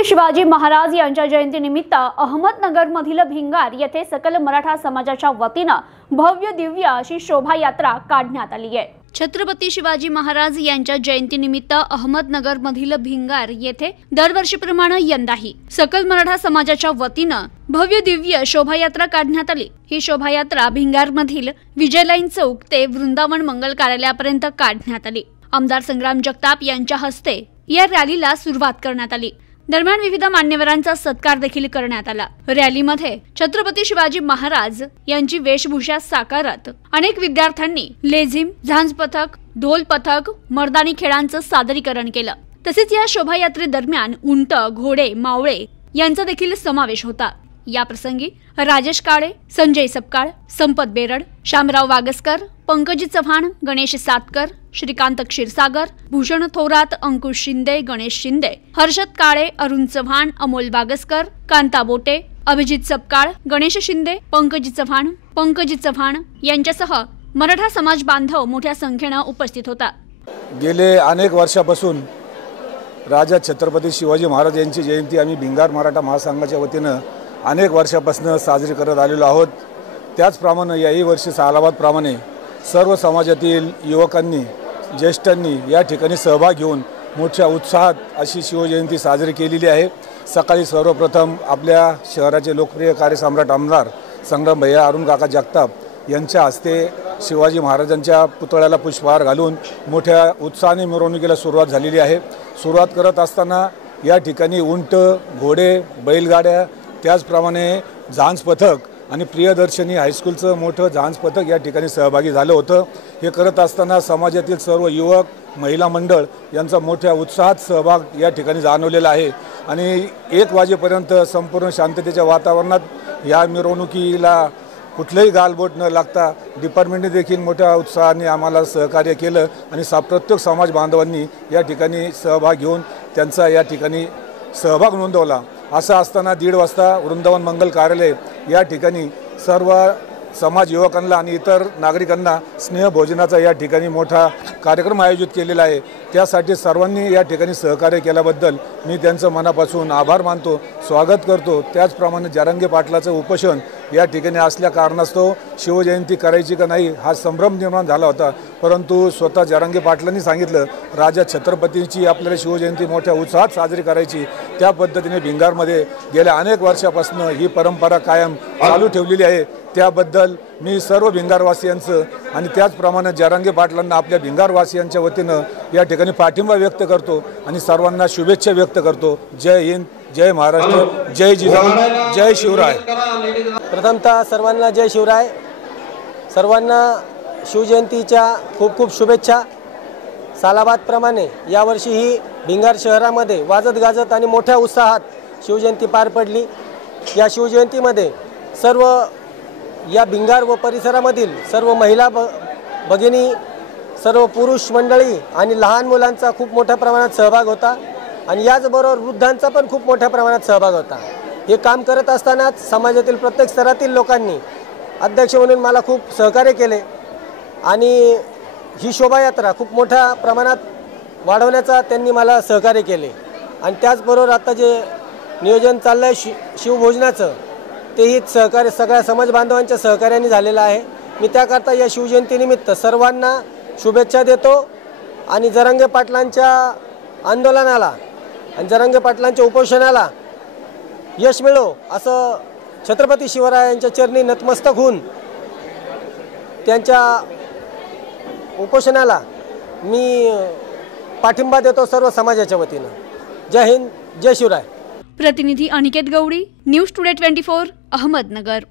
छत्रपती शिवाजी महाराज यांच्या जयंतीनिमित्त अहमदनगरमधील भिंगार येथे सकल मराठा समाजाच्या वतीनं भव्य दिव्य अशी शोभायात्रा काढण्यात आली आहे। छत्रपती शिवाजी महाराज यांच्या जयंतीनिमित्त अहमदनगरमधील भिंगार येथे दरवर्षीप्रमाणे यंदाही सकल मराठा समाजाच्या वतीनं भव्य दिव्य शोभायात्रा काढण्यात आली। ही शोभायात्रा भिंगारमधील विजय लाईन चौक ते वृंदावन मंगल कार्यालयापर्यंत काढण्यात आली। आमदार संग्राम जगताप यांच्या हस्ते या रॅलीला सुरुवात करण्यात आली। दरम्यान विविध मान्यवरांचा सत्कार देखील करण्यात आला। रॅलीमध्ये छत्रपती शिवाजी महाराज यांची वेशभूषा साकारत अनेक विद्यार्थ्यांनी लेझिम, झांज पथक, ढोल पथक, मर्दानी खेळांचं सादरीकरण केलं। तसेच या शोभायात्रेदरम्यान उंट, घोडे, मावळे यांचा देखील समावेश होता। या प्रसंगी राजेश काळे, संजय सपकाळ, संपत बेरड, शामराव वागसकर, पंकजी चव्हाण, गणेश सातकर, श्रीकांत क्षीरसागर, भूषण थोरात, अंकुश शिंदे, गणेश शिंदे, हर्षद काळे, अरुण चव्हाण, अमोल वागसकर, कांता बोटे, अभिजित सपकाळ, गणेश शिंदे, पंकजी चव्हाण यांच्यासह मराठा समाज बांधव मोठ्या संख्येने उपस्थित होता। गेले अनेक वर्षापासून राजा छत्रपती शिवाजी महाराज यांची जयंती आम्ही भिंगार मराठा महासंघाच्या वतीनं अनेक वर्षापासून साजरी करत आलेलो आहोत। त्याचप्रमाणे याही वर्षी सालाबादप्रमाणे सर्व समाजातील युवकांनी, ज्येष्ठांनी या ठिकाणी सहभाग घेऊन मोठ्या उत्साहात अशी शिवजयंती साजरी केलेली आहे। सकाळी सर्वप्रथम आपल्या शहराचे लोकप्रिय कार्यसम्राट आमदार संग्राम भैया अरुण काका जगताप यांच्या हस्ते शिवाजी महाराजांच्या पुतळ्याला पुष्पहार घालून मोठ्या उत्साहाने मिरवणुकीला सुरुवात झालेली आहे। सुरुवात करत असताना या ठिकाणी उंट, घोडे, बैलगाड्या, त्याचप्रमाणे झांज पथक आणि प्रियदर्शनी हायस्कूलचं मोठं झांज पथक या ठिकाणी सहभागी झालं होतं। हे करत असताना समाजातील सर्व युवक, महिला मंडळ यांचा मोठ्या उत्साहात सहभाग या ठिकाणी जाणवलेला आहे आणि 1 वाजेपर्यंत संपूर्ण शांततेच्या वातावरणात या मिरवणुकीला कुठलंही गालबोट न लागता डिपार्टमेंटने देखील मोठ्या उत्साहाने आम्हाला सहकार्य केलं आणि प्रत्येक समाज बांधवांनी या ठिकाणी सहभाग घेऊन त्यांचा या ठिकाणी सहभाग नोंदवला। असं असताना 1:30 वाजता वृंदावन मंगल कार्यालय या ठिकाणी सर्व समाज युवकांना आणि इतर नागरिकांना स्नेहभोजनाचा या ठिकाणी मोठा कार्यक्रम आयोजित केलेला आहे। त्यासाठी सर्वांनी या ठिकाणी सहकार्य केल्याबद्दल मी त्यांचं मनापासून आभार मानतो, स्वागत करतो। त्याचप्रमाणे जरांगे पाटलाचं उपोषण या ठिकाणी असल्या कारणास्तव शिवजयंती करायची का नाही हा संभ्रम निर्माण झाला होता, परंतु स्वतः जरांगे पाटलांनी सांगितलं राजा छत्रपतींची आपल्याला शिवजयंती मोठ्या उत्साहात साजरी करायची। त्या पद्धतीने भिंगारमध्ये गेल्या अनेक वर्षापासून ही परंपरा कायम चालू ठेवलेली आहे। त्याबद्दल मी सर्व भिंगारवासियांचं आणि त्याचप्रमाणे जरांगे पाटलांना आपल्या भिंगारवासियांच्या वतीनं या ठिकाणी पाठिंबा व्यक्त करतो आणि सर्वांना शुभेच्छा व्यक्त करतो। जय हिंद, जय महाराष्ट्र, जय जिजाऊ, जय शिवराय। प्रथमतः सर्वांना जय शिवराय, सर्वांना शिवजयंतीच्या खूप खूप शुभेच्छा। सालाबादप्रमाणे यावर्षीही भिंगार शहरामध्ये वाजत गाजत आणि मोठ्या उत्साहात शिवजयंती पार पडली। या शिवजयंतीमध्ये सर्व या भिंगार व परिसरामधील सर्व महिला भगिनी, सर्व पुरुष मंडळी आणि लहान मुलांचा खूप मोठ्या प्रमाणात सहभाग होता आणि याचबरोबर वृद्धांचा पण खूप मोठ्या प्रमाणात सहभाग होता। हे काम करत असतानाच समाजातील प्रत्येक स्तरातील लोकांनी अध्यक्ष म्हणून मला खूप सहकार्य केले आणि ही शोभायात्रा खूप मोठ्या प्रमाणात वाढवण्याचा त्यांनी मला सहकार्य केले आणि त्याचबरोबर आता जे नियोजन चाललं आहे शिवभोजनाचं तेही सहकार्य सगळ्या समाज बांधवांच्या सहकार्याने झालेलं आहे। मी त्याकरता या शिवजयंतीनिमित्त सर्वांना शुभेच्छा देतो आणि जरांगे पाटलांच्या आंदोलनाला आणि जरांगे पाटलांच्या उपोषणाला यश मिळो असं छत्रपती शिवरायांच्या चरणी नतमस्तक होऊन त्यांच्या उपोषणाला मी पाठिंबा देतो सर्व समाजाच्या वतीनं। जय हिंद, जय शिवराय। प्रतिनिधी अनिकेत गौडी, न्यूज टुडे 24, अहमदनगर।